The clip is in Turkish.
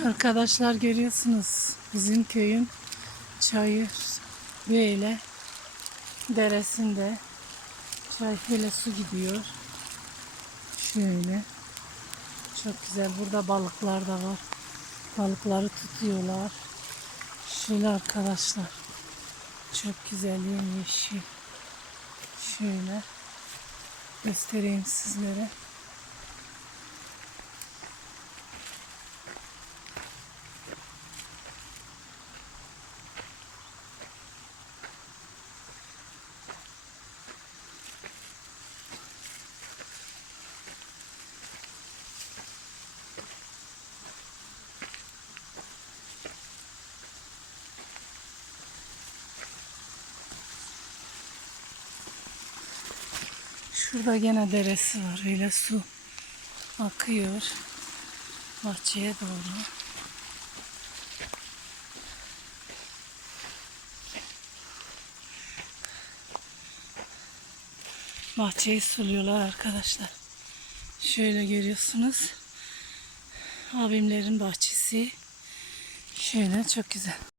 Arkadaşlar görüyorsunuz bizim köyün çayır böyle deresinde çay böyle su gidiyor. Şöyle. Çok güzel. Burada balıklar da var. Balıkları tutuyorlar. Şöyle arkadaşlar. Çok güzel yeşil. Şöyle göstereyim sizlere. Şurada gene deresi var. Öyle su akıyor. Bahçeye doğru. Bahçeyi suluyorlar arkadaşlar. Şöyle görüyorsunuz. Abimlerin bahçesi. Şöyle çok güzel.